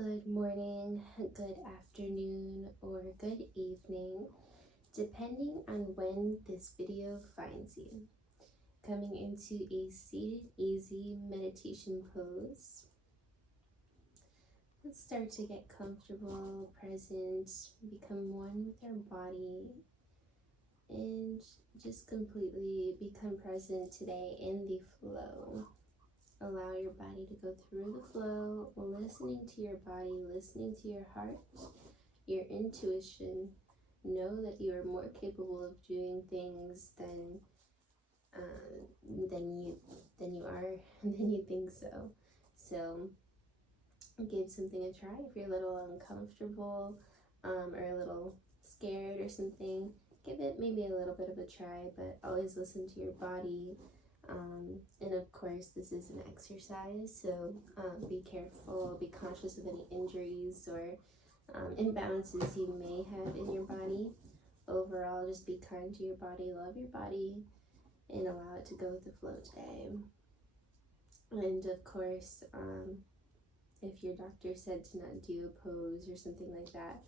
Good morning, good afternoon, or good evening, depending on when this video finds you. Coming into a seated, easy meditation pose. Let's start to get comfortable, present, become one with our body, and just completely become present today in the flow. Allow your body to go through the flow, listening to your body, listening to your heart, your intuition. Know that you are more capable of doing things than you are than you think so. So give something a try. If you're a little uncomfortable or a little scared or something, give it maybe a little bit of a try, but always listen to your body. And of course, this is an exercise, so be careful, be conscious of any injuries or imbalances you may have in your body. Overall, just be kind to your body, love your body, and allow it to go with the flow today. And of course, if your doctor said to not do a pose or something like that,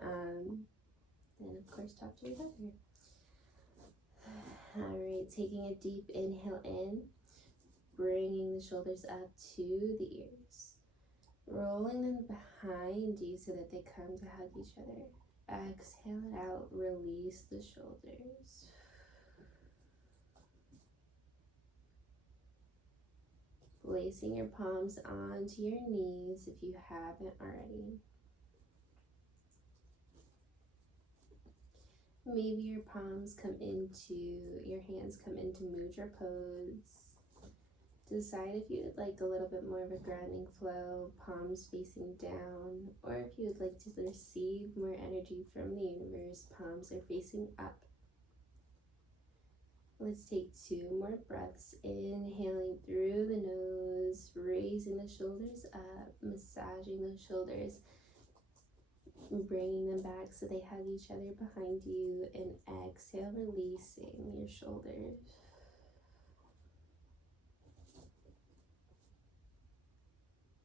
then of course talk to your doctor. Alright, taking a deep inhale in, bringing the shoulders up to the ears, rolling them behind you so that they come to hug each other. Exhale it out, release the shoulders. Placing your palms onto your knees if you haven't already. Maybe your palms come into, your hands come into mudra pose. Decide if you would like a little bit more of a grounding flow, palms facing down, or if you would like to receive more energy from the universe, palms are facing up. Let's take 2 more breaths, inhaling through the nose, raising the shoulders up, massaging those shoulders, bringing them back so they hug each other behind you, and exhale, releasing your shoulders.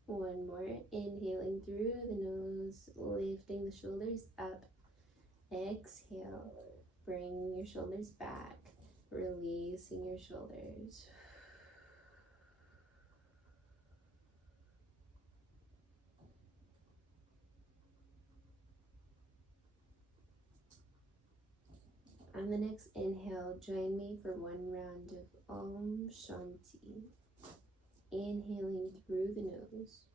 One more, inhaling through the nose, lifting the shoulders up, exhale, bringing your shoulders back, releasing your shoulders. On the next inhale, join me for 1 round of Om Shanti. Inhaling through the nose.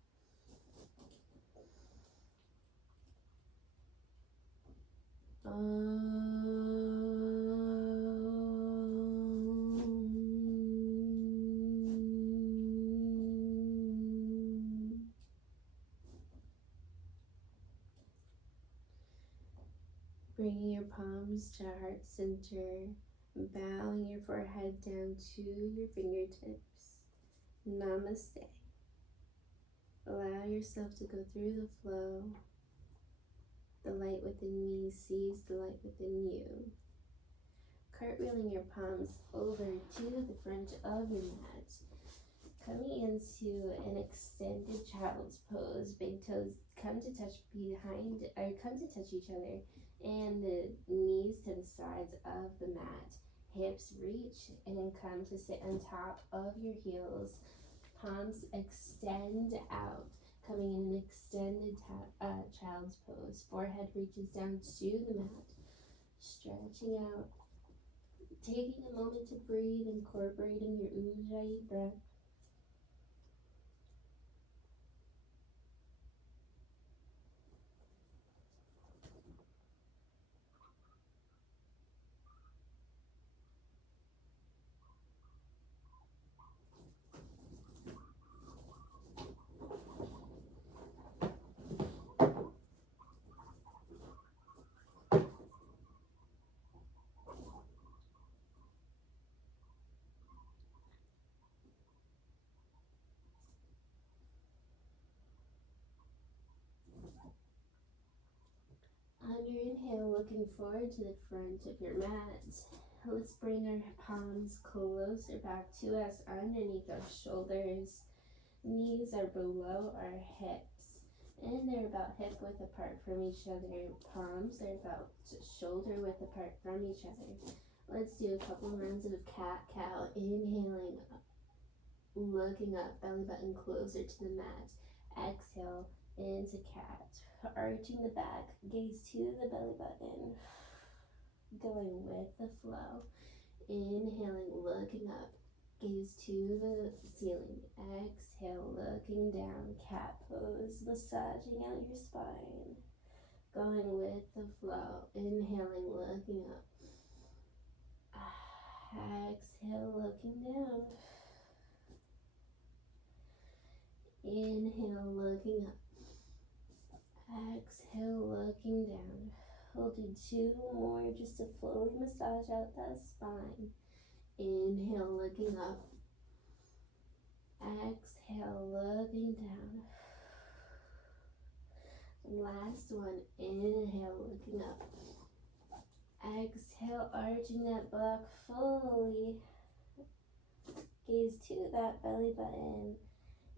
Bringing your palms to heart center, bowing your forehead down to your fingertips. Namaste. Allow yourself to go through the flow. The light within me sees the light within you. Cartwheeling your palms over to the front of your mat. Coming into an extended child's pose. Big toes come to touch behind, or come to touch each other, and the knees to the sides of the mat. Hips reach and come to sit on top of your heels. Palms extend out, coming in an extended child's pose. Forehead reaches down to the mat, stretching out. Taking a moment to breathe, incorporating your Ujjayi breath. On your inhale, looking forward to the front of your mat. Let's bring our palms closer back to us underneath our shoulders. Knees are below our hips. And they're about hip width apart from each other. Palms are about shoulder width apart from each other. Let's do a couple rounds of cat-cow. Inhaling up, looking up, belly button closer to the mat. Exhale into cat. Arching the back, gaze to the belly button. Going with the flow. Inhaling, looking up, gaze to the ceiling. Exhale, looking down, cat pose, massaging out your spine. Going with the flow. Inhaling, looking up. Exhale, looking down. Inhale, looking up. Exhale, looking down. We'll do 2 more just to slowly massage out that spine. Inhale, looking up. Exhale, looking down. Last one. Inhale, looking up. Exhale, arching that back fully. Gaze to that belly button.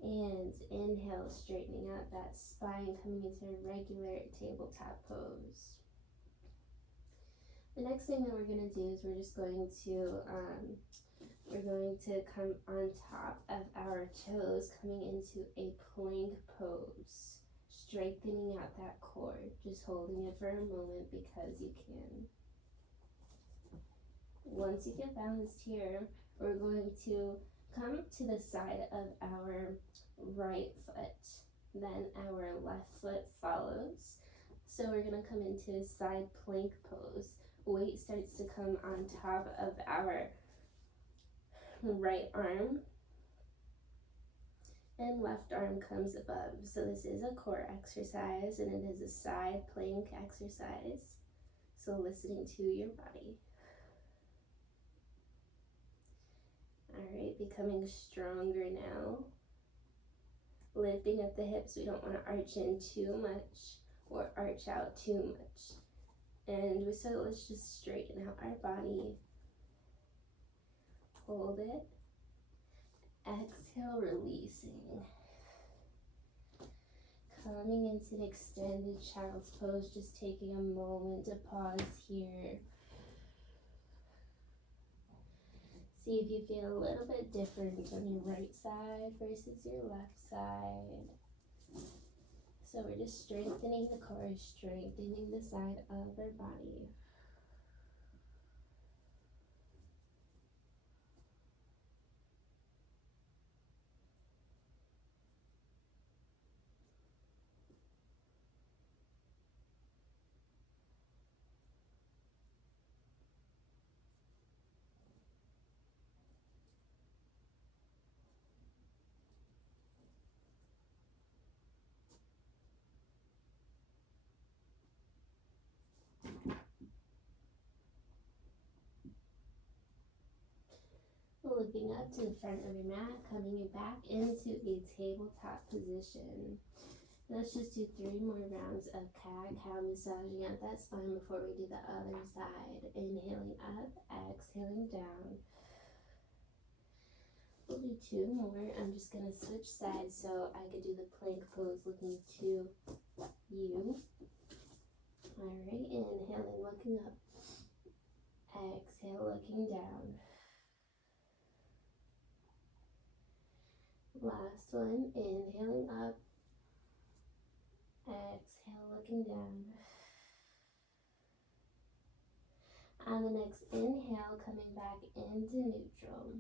And inhale, straightening out that spine, coming into a regular tabletop pose. The next thing that we're going to do is we're just going to come on top of our toes, coming into a plank pose, strengthening out that core, just holding it for a moment because you can. Once you get balanced here, we're going to come to the side of our right foot, then our left foot follows. So we're going to come into a side plank pose. Weight starts to come on top of our right arm, and left arm comes above. So this is a core exercise, and it is a side plank exercise. So listening to your body. All right, becoming stronger now. Lifting up the hips. We don't want to arch in too much or arch out too much. And so let's just straighten out our body. Hold it. Exhale, releasing. Coming into an extended child's pose, just taking a moment to pause here. See if you feel a little bit different on your right side versus your left side. So we're just strengthening the core, strengthening the side of our body. Looking up to the front of your mat, coming back into a tabletop position. Let's just do 3 more rounds of cat-cow, massaging out that spine before we do the other side. Inhaling up, exhaling down. We'll do 2 more. I'm just going to switch sides so I could do the plank pose looking to you. Alright, inhaling, looking up. Exhale, looking down. Last one, inhaling up. Exhale, looking down. On the next inhale, coming back into neutral.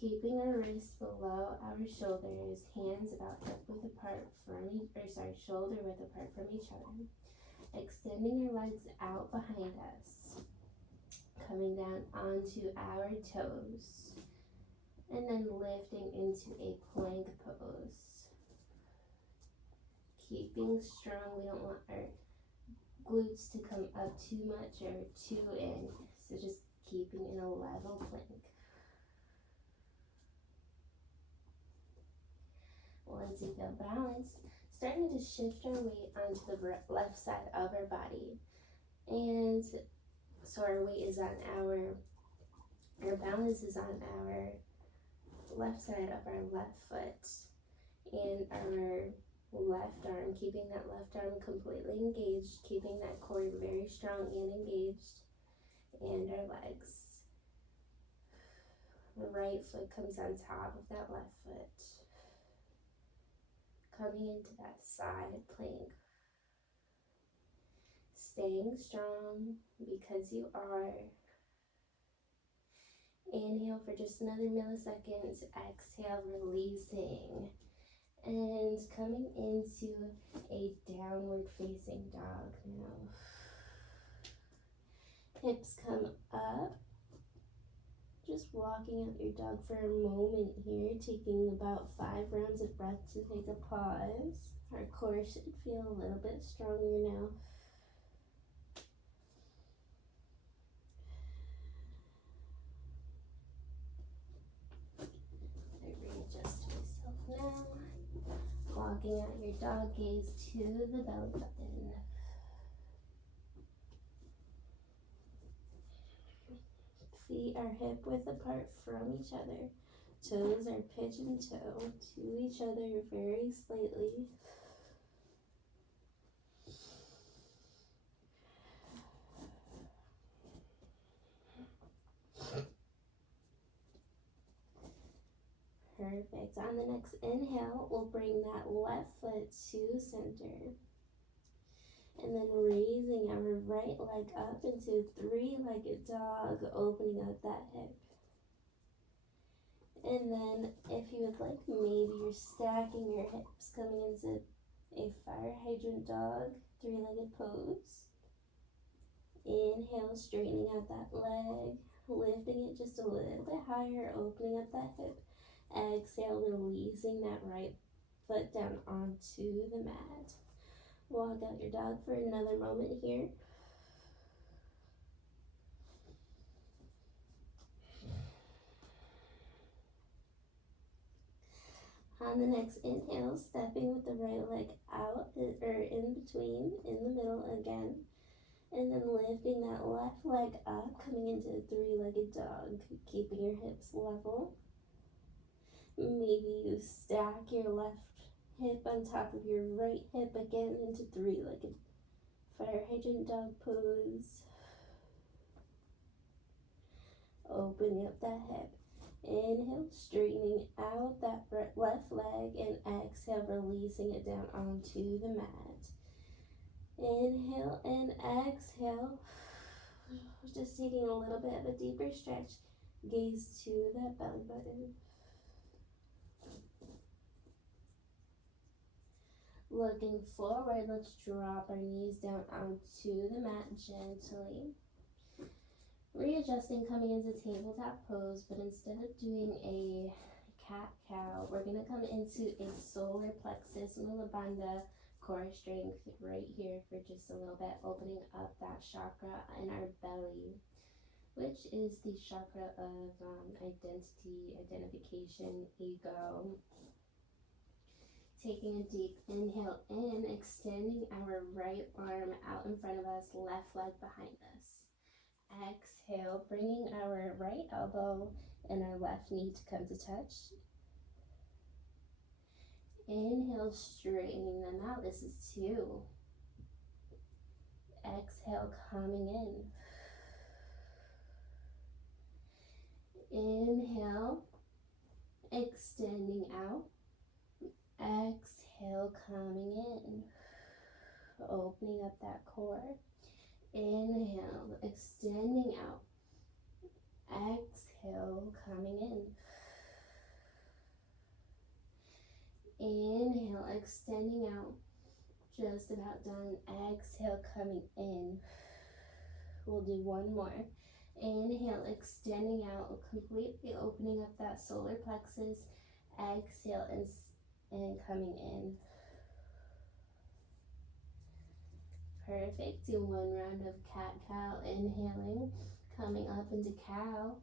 Keeping our wrists below our shoulders, hands about hip width apart shoulder width apart from each other. Extending our legs out behind us. Coming down onto our toes. And then lifting into a plank pose. Keeping strong, we don't want our glutes to come up too much or too in. So just keeping in a level plank. Once you feel balanced, starting to shift our weight onto the left side of our body. And so our weight is on our balance is on our left side of our left foot. And our left arm, keeping that left arm completely engaged, keeping that core very strong and engaged, and our legs. Right foot comes on top of that left foot, coming into that side plank. Staying strong because you are. Inhale for just another millisecond. Exhale, releasing. And coming into a downward facing dog now. Hips come up. Just walking out your dog for a moment here, taking about 5 rounds of breath to take a pause. Our core should feel a little bit stronger now. I readjust myself now. Walking out your dog gaze to the belly button. Feet are hip width apart from each other. Toes are pigeon toe to each other very slightly. Perfect. On the next inhale, we'll bring that left foot to center. And then raising our right leg up into three-legged dog, opening up that hip. And then if you would like, maybe you're stacking your hips, coming into a fire hydrant dog, three-legged pose. Inhale, straightening out that leg, lifting it just a little bit higher, opening up that hip. Exhale, releasing that right foot down onto the mat. Walk out your dog for another moment here. On the next inhale, stepping with the right leg out, or in between, in the middle again. And then lifting that left leg up, coming into a three-legged dog, keeping your hips level. Maybe you stack your left hip on top of your right hip again into three-legged fire hydrant dog pose. Opening up that hip. Inhale, straightening out that left leg, and exhale, releasing it down onto the mat. Inhale and exhale. Just taking a little bit of a deeper stretch. Gaze to that belly button. Looking forward, let's drop our knees down onto the mat gently. Readjusting, coming into tabletop pose, but instead of doing a cat-cow, we're going to come into a solar plexus mula bandha core strength right here for just a little bit, opening up that chakra in our belly, which is the chakra of identity, identification, ego. Taking a deep inhale in, extending our right arm out in front of us, left leg behind us. Exhale, bringing our right elbow and our left knee to come to touch. Inhale, straightening them out. This is 2. Exhale, coming in. Inhale, extending out. Exhale, coming in. Opening up that core. Inhale, extending out. Exhale, coming in. Inhale, extending out. Just about done. Exhale, coming in. We'll do one more. Inhale, extending out, completely opening up that solar plexus. Exhale and coming in. Perfect. Do one round of cat-cow, inhaling, coming up into cow.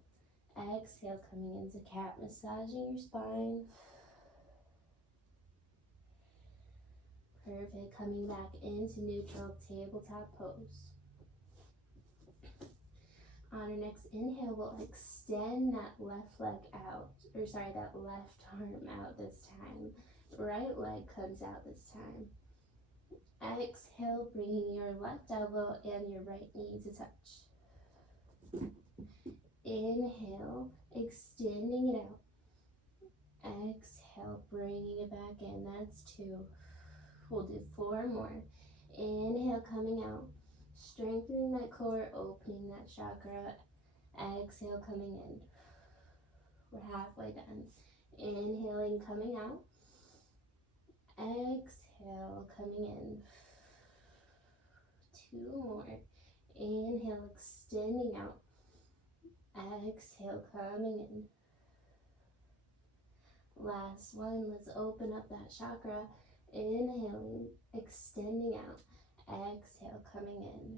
Exhale, coming into cat, massaging your spine. Perfect. Coming back into neutral tabletop pose. On our next inhale, we'll extend that left leg out, that left arm out this time. Right leg comes out this time. Exhale, bringing your left elbow and your right knee to touch. Inhale, extending it out. Exhale, bringing it back in. That's 2. We'll do 4 more. Inhale, coming out. Strengthening that core, opening that chakra. Exhale, coming in. We're halfway done. Inhaling, coming out. Exhale, coming in. 2 more. Inhale, extending out. Exhale, coming in. Last one. Let's open up that chakra. Inhaling, extending out. Exhale, coming in.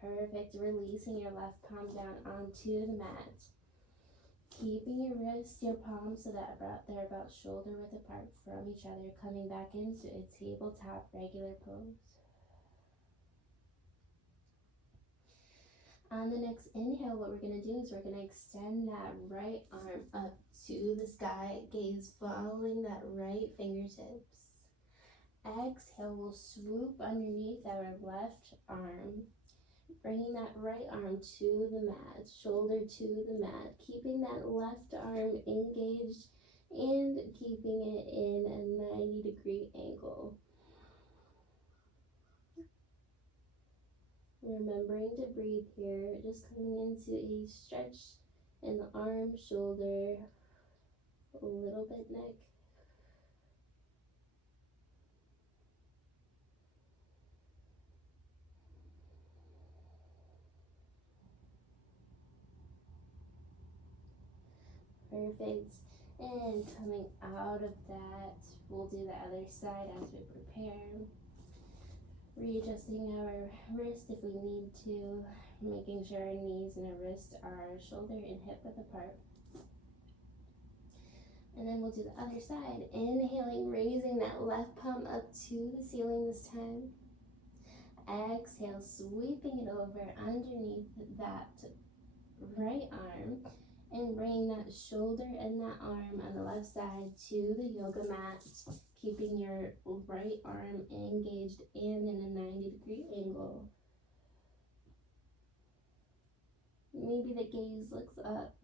Perfect. Releasing your left palm down onto the mat. Keeping your wrists, your palms, so that they're about shoulder width apart from each other. Coming back into a tabletop regular pose. On the next inhale, what we're going to do is we're going to extend that right arm up to the sky, gaze following that right fingertips. Exhale, we'll swoop underneath our left arm, bringing that right arm to the mat, shoulder to the mat, keeping that left arm engaged and keeping it in a 90-degree angle. Remembering to breathe here, just coming into a stretch in the arm, shoulder, a little bit neck. Perfect. And coming out of that, we'll do the other side as we prepare. Readjusting our wrist if we need to, making sure our knees and our wrists are shoulder and hip width apart. And then we'll do the other side. Inhaling, raising that left palm up to the ceiling this time. Exhale, sweeping it over underneath that right arm and bringing that shoulder and that arm on the left side to the yoga mat, keeping your right arm engaged and in a 90-degree angle. Maybe the gaze looks up.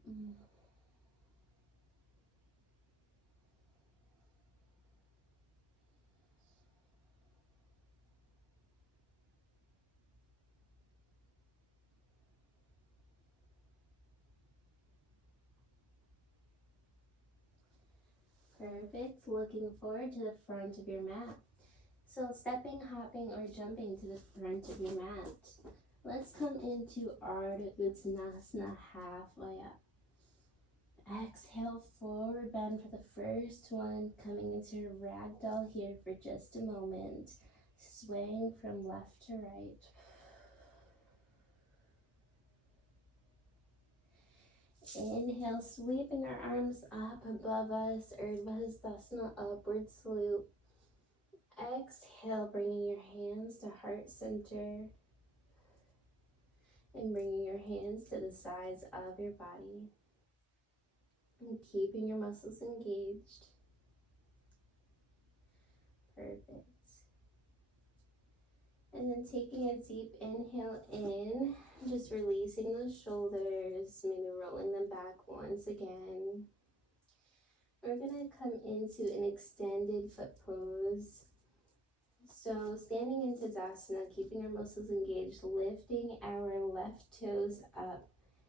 Perfect. Looking forward to the front of your mat. So stepping, hopping, or jumping to the front of your mat. Let's come into Ardha Uttanasana halfway up. Exhale, forward bend for the first one. Coming into ragdoll here for just a moment. Swaying from left to right. Inhale, sweeping our arms up above us, Urdhva Hastasana, upward slope. Exhale, bringing your hands to heart center. And bringing your hands to the sides of your body. And keeping your muscles engaged. Perfect. And then taking a deep inhale in, just releasing those shoulders, maybe rolling them back once again. We're going to come into an extended foot pose. So standing in Tadasana, keeping our muscles engaged, lifting our left toes up,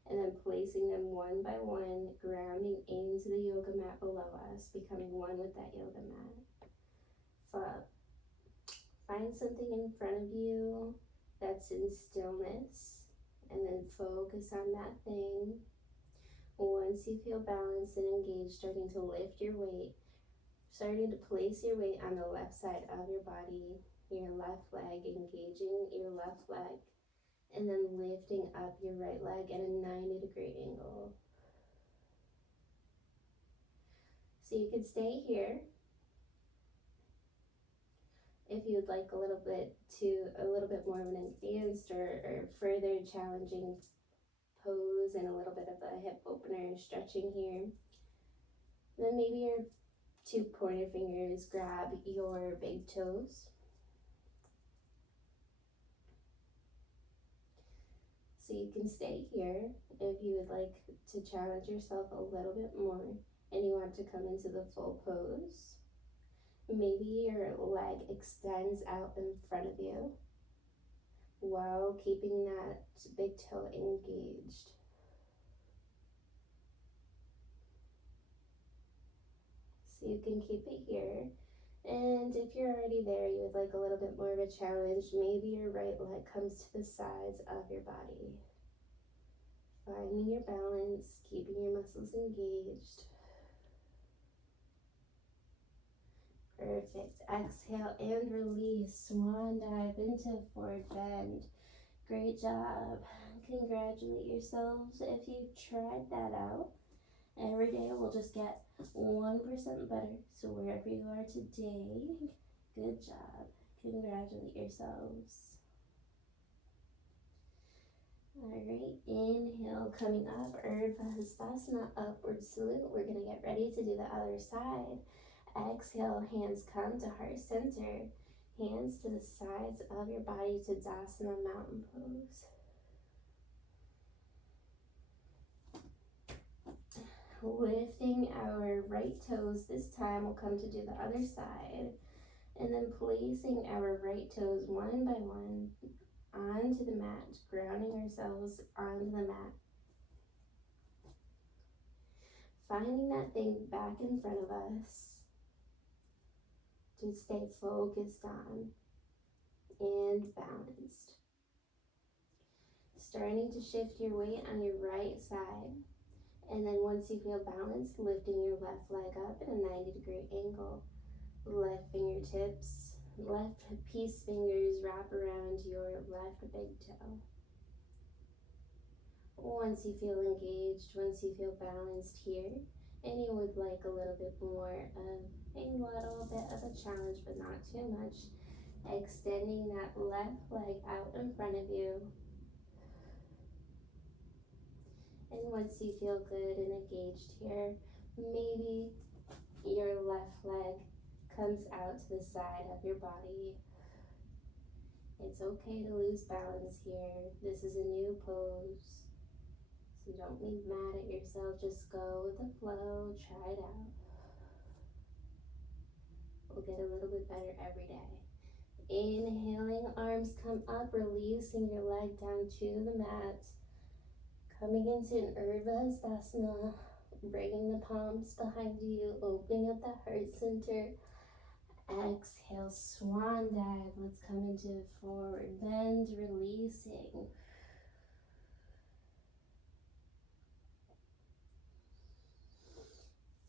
and then placing them one by one, grounding into the yoga mat below us, becoming one with that yoga mat. Find something in front of you that's in stillness, and then focus on that thing. Once you feel balanced and engaged, starting to lift your weight, starting to place your weight on the left side of your body, your left leg, engaging your left leg, and then lifting up your right leg at a 90-degree angle. So you could stay here. If you would like a little bit more of an advanced or further challenging pose and a little bit of a hip opener stretching here, Then maybe your two pointer fingers grab your big toes. So you can stay here if you would like to challenge yourself a little bit more and you want to come into the full pose. Maybe your leg extends out in front of you while keeping that big toe engaged. So you can keep it here. And if you're already there, you would like a little bit more of a challenge, maybe your right leg comes to the sides of your body. Finding your balance, keeping your muscles engaged. Perfect. Exhale and release. Swan dive into forward bend. Great job. Congratulate yourselves if you tried that out. Every day we'll just get 1% better. So wherever you are today, good job. Congratulate yourselves. Alright, inhale, coming up, Urdhva upward salute. We're going to get ready to do the other side. Exhale, hands come to heart center. Hands to the sides of your body to Dasana mountain pose. Lifting our right toes, this time we'll come to do the other side. And then placing our right toes one by one onto the mat, grounding ourselves onto the mat. Finding that thing back in front of us to stay focused on and balanced. Starting to shift your weight on your right side. And then once you feel balanced, lifting your left leg up at a 90-degree angle. Left fingertips, left peace fingers wrap around your left big toe. Once you feel engaged, once you feel balanced here, and you would like a little bit more of a little bit of a challenge, but not too much, extending that left leg out in front of you. And once you feel good and engaged here, maybe your left leg comes out to the side of your body. It's okay to lose balance here. This is a new pose. So don't be mad at yourself. Just go with the flow. Try it out. We'll get a little bit better every day. Inhaling, arms come up, releasing your leg down to the mat. Coming into an Urdhva, bringing the palms behind you, opening up the heart center. Exhale, swan dive. Let's come into forward bend, releasing.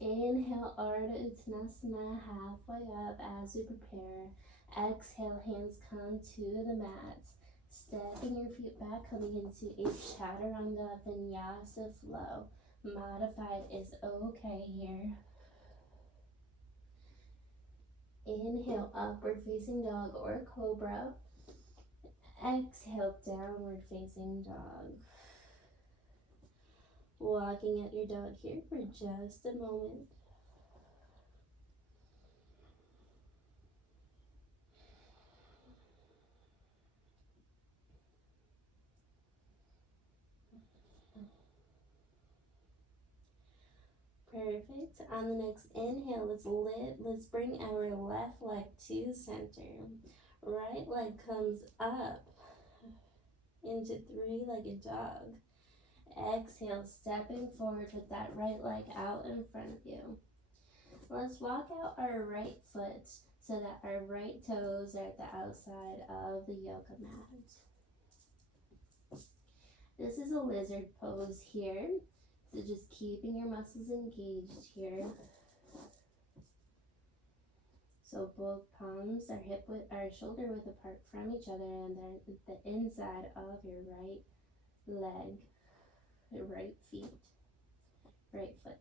Inhale, Ardha Uttanasana, halfway up as we prepare. Exhale, hands come to the mat. Stepping your feet back, coming into a Chaturanga Vinyasa flow. Modified is okay here. Inhale, upward facing dog or cobra. Exhale, downward facing dog. Walking at your dog here for just a moment. Perfect. On the next inhale, let's bring our left leg to center. Right leg comes up into three-legged dog. Exhale, stepping forward with that right leg out in front of you. Let's walk out our right foot so that our right toes are at the outside of the yoga mat. This is a lizard pose here. So just keeping your muscles engaged here. So both palms are shoulder width apart from each other, and they're the inside of your right leg, your right feet, right foot.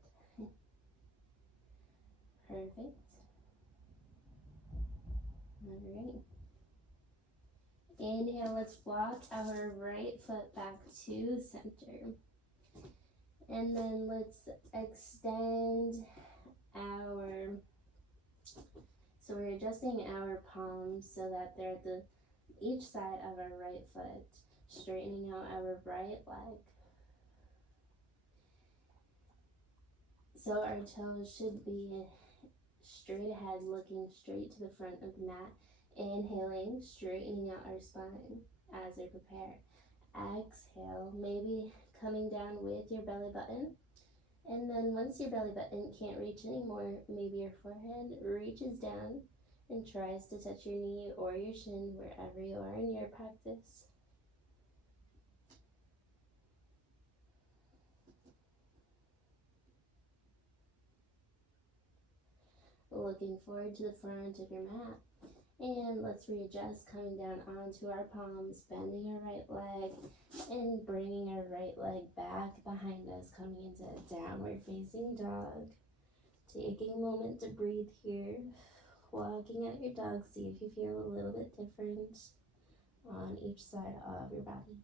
Perfect. Alright. Inhale, let's walk our right foot back to center. And then let's extend we're adjusting our palms so that they're each side of our right foot, straightening out our right leg. So our toes should be straight ahead, looking straight to the front of the mat. Inhaling, straightening out our spine as we prepare. Exhale, maybe coming down with your belly button. And then once your belly button can't reach anymore, maybe your forehead reaches down and tries to touch your knee or your shin wherever you are in your practice. Looking forward to the front of your mat. And let's readjust, coming down onto our palms, bending our right leg, and bringing our right leg back behind us, coming into a downward facing dog. Taking a moment to breathe here. Walking out your dog, see if you feel a little bit different on each side of your body.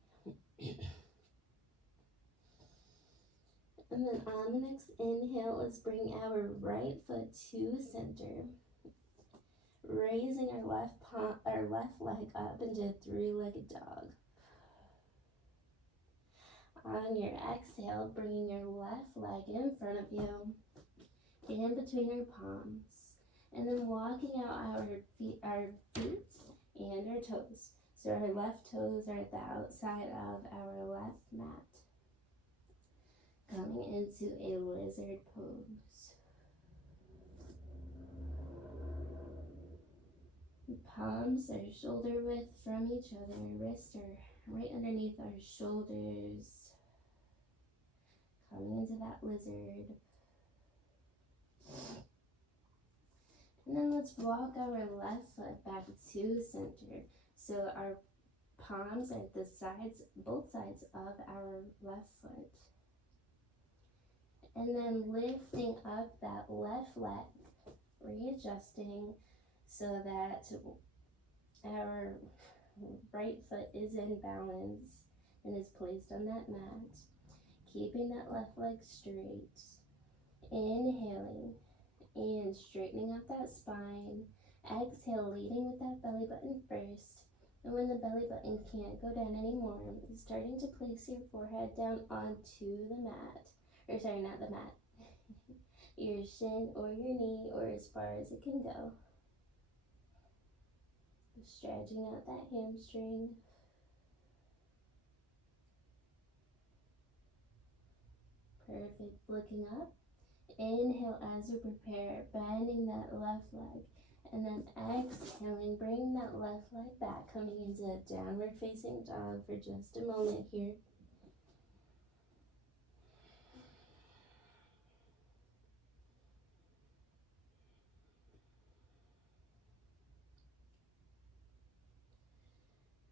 And then on the next inhale, let's bring our right foot to center. Raising our left leg up into a three-legged dog. On your exhale, bringing your left leg in front of you, in between our palms, and then walking out our feet and our toes. So our left toes are at the outside of our left mat. Coming into a lizard pose. Palms are shoulder width from each other. Wrists are right underneath our shoulders. Coming into that lizard. And then let's walk our left foot back to center. So our palms are at the sides, both sides of our left foot. And then lifting up that left leg, readjusting so that our right foot is in balance and is placed on that mat. Keeping that left leg straight. Inhaling and straightening out that spine. Exhale, leading with that belly button first. And when the belly button can't go down anymore, starting to place your forehead down onto the mat. Or sorry, not the mat. Your shin or your knee, or as far as it can go. Stretching out that hamstring. Perfect. Looking up. Inhale as we prepare, bending that left leg. And then exhaling, bring that left leg back, coming into a downward facing dog for just a moment here.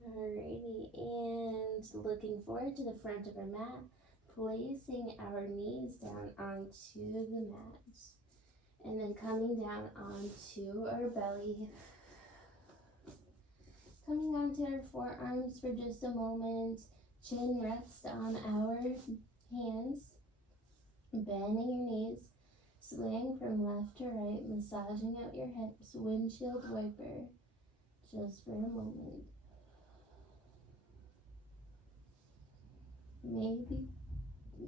Alrighty, and looking forward to the front of our mat, placing our knees down onto the mat, and then coming down onto our belly, coming onto our forearms for just a moment, chin rests on our hands, bending your knees, swaying from left to right, massaging out your hips, windshield wiper, just for a moment. Maybe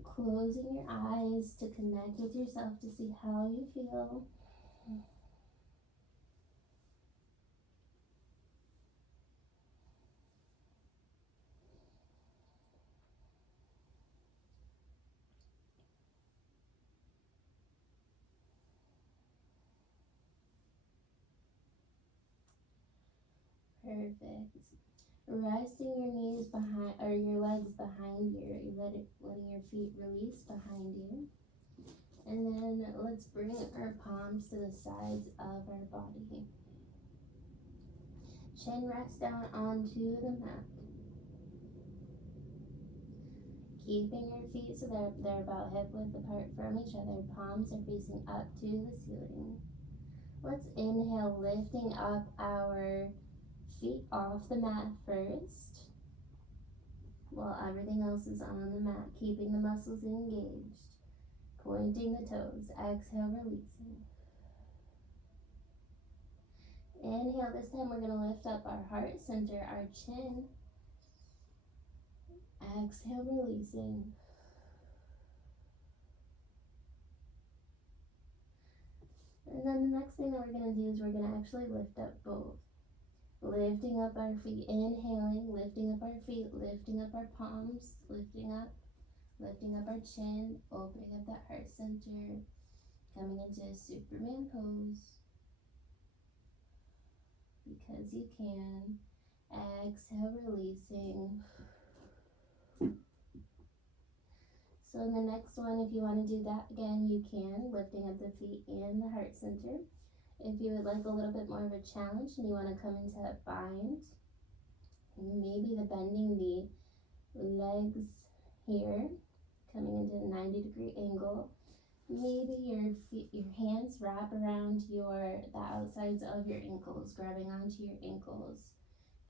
closing your eyes to connect with yourself to see how you feel. Perfect. Resting your knees behind, or your legs behind you, letting your feet release behind you. And then let's bring our palms to the sides of our body. Chin rests down onto the mat. Keeping your feet so they're about hip width apart from each other. Palms are facing up to the ceiling. Let's inhale, lifting up our feet off the mat first, while everything else is on the mat, keeping the muscles engaged. Pointing the toes. Exhale, releasing. Inhale, this time we're going to lift up our heart center, our chin. Exhale, releasing. And then the next thing that we're going to do is we're going to actually lift up both. Lifting up our feet, inhaling, lifting up our feet, lifting up our palms, lifting up our chin, opening up that heart center, coming into a Superman pose. Because you can. Exhale, releasing. So in the next one, if you want to do that again, you can, lifting up the feet and the heart center. If you would like a little bit more of a challenge and you want to come into a bind, maybe the bending the legs here, coming into a 90-degree angle. Maybe your feet, your hands wrap around the outsides of your ankles, grabbing onto your ankles,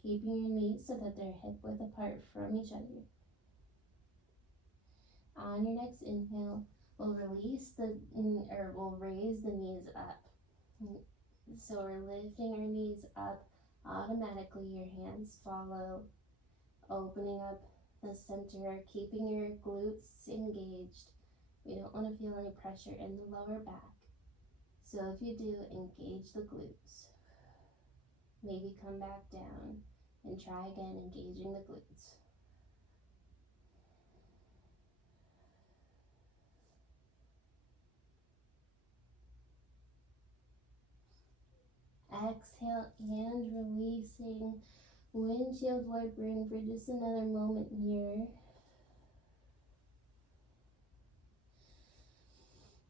keeping your knees so that they're hip width apart from each other. On your next inhale, we'll raise the knees up. So we're lifting our knees up. Automatically your hands follow, opening up the center, keeping your glutes engaged. We don't want to feel any pressure in the lower back. So if you do, engage the glutes. Maybe come back down and try again, engaging the glutes. Exhale and releasing. Windshield wipering for just another moment here.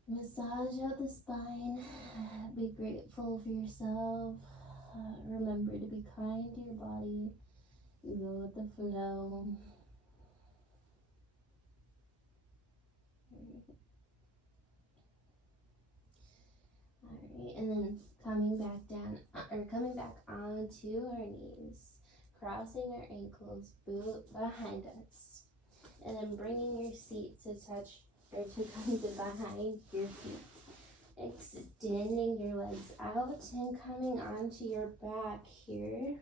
Massage out the spine. Be grateful for yourself. Remember to be kind to your body. Go with the flow. Alright, and then coming back down, coming back onto our knees, crossing our ankles, boot behind us, and then bringing your seat to touch or to come to behind your feet. Extending your legs out and coming onto your back here.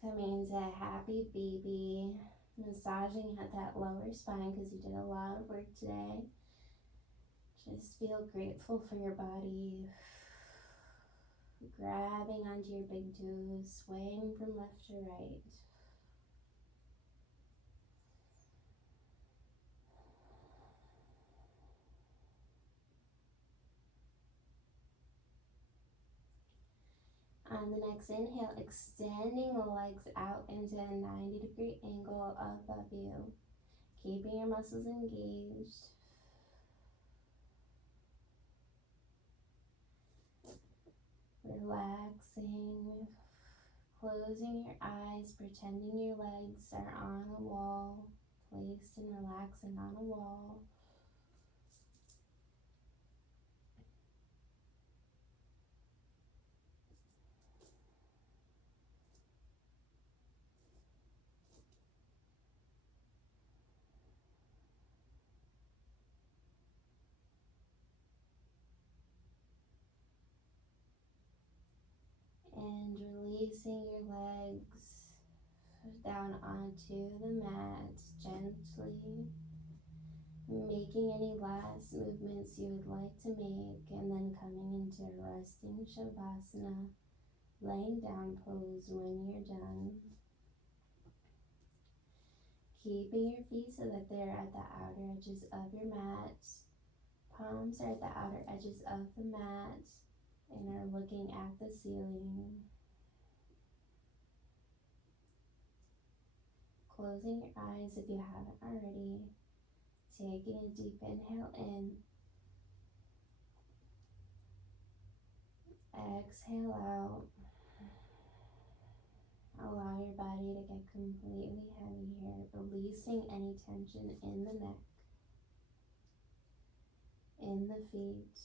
Coming into a happy baby. Massaging at that lower spine because you did a lot of work today. Just feel grateful for your body. Grabbing onto your big toes, swaying from left to right. On the next inhale, extending the legs out into a 90-degree angle above you. Keeping your muscles engaged. Relaxing. Closing your eyes, pretending your legs are on a wall. Placed and relaxing on a wall. And releasing your legs down onto the mat gently, making any last movements you would like to make, and then coming into resting Savasana, laying down pose when you're done. Keeping your feet so that they're at the outer edges of your mat. Palms are at the outer edges of the mat and are looking at the ceiling. Closing your eyes if you haven't already. Taking a deep inhale in. Exhale out. Allow your body to get completely heavy here, releasing any tension in the neck, in the feet,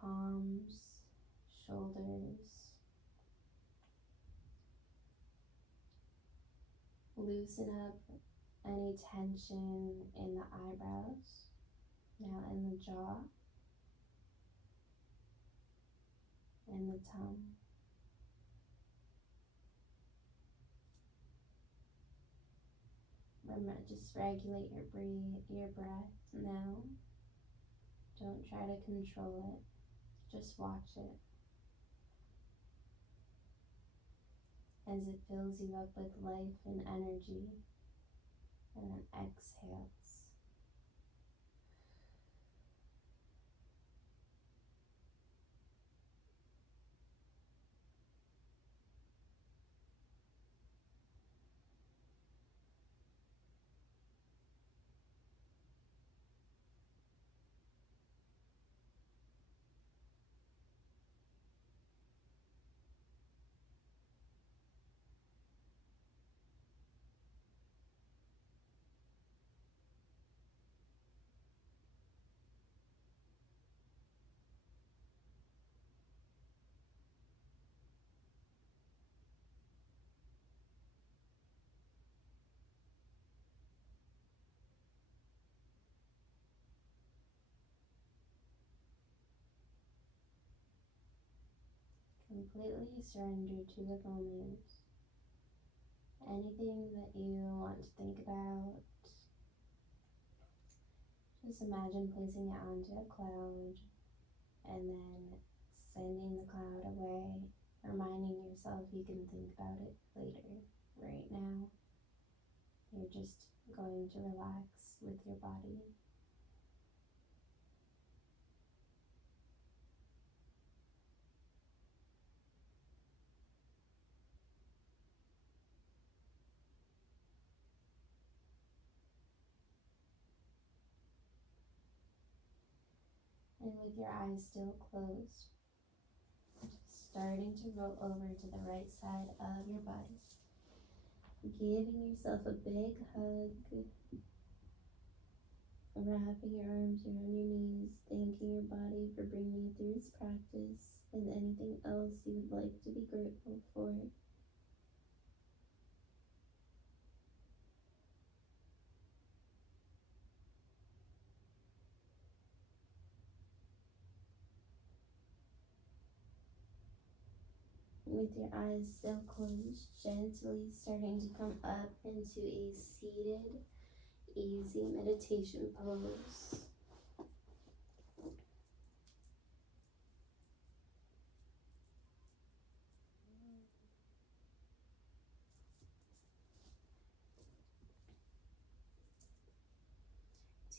palms, shoulders. Loosen up any tension in the eyebrows. Now in the jaw and the tongue. Remember, just regulate your breath now. Don't try to control it. Just watch it as it fills you up with life and energy, and then exhales. Completely surrender to the moment. Anything that you want to think about, just imagine placing it onto a cloud and then sending the cloud away, reminding yourself you can think about it later. Right now, you're just going to relax with your body. And with your eyes still closed, starting to roll over to the right side of your body. Giving yourself a big hug. Wrapping your arms around your knees, thanking your body for bringing you through this practice and anything else you would like to be grateful for. With your eyes still closed, gently starting to come up into a seated, easy meditation pose.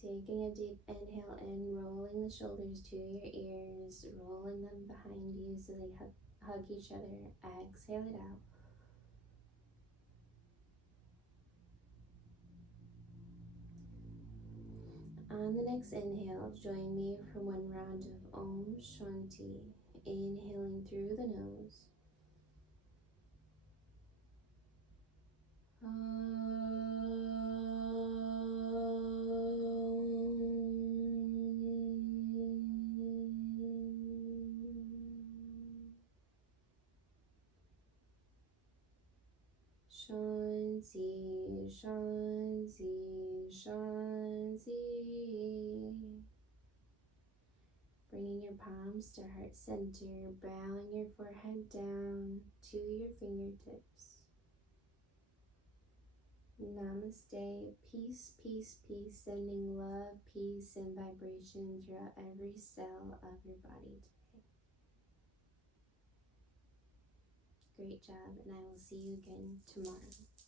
Taking a deep inhale in, rolling the shoulders to your ears, rolling them behind you so they hug each other. Exhale it out. On the next inhale, join me for one round of Om Shanti. Inhaling through the nose. Shanti, Shanti, Shanti. Bringing your palms to heart center, bowing your forehead down to your fingertips. Namaste, peace, peace, peace, sending love, peace, and vibration throughout every cell of your body today. Great job, and I will see you again tomorrow.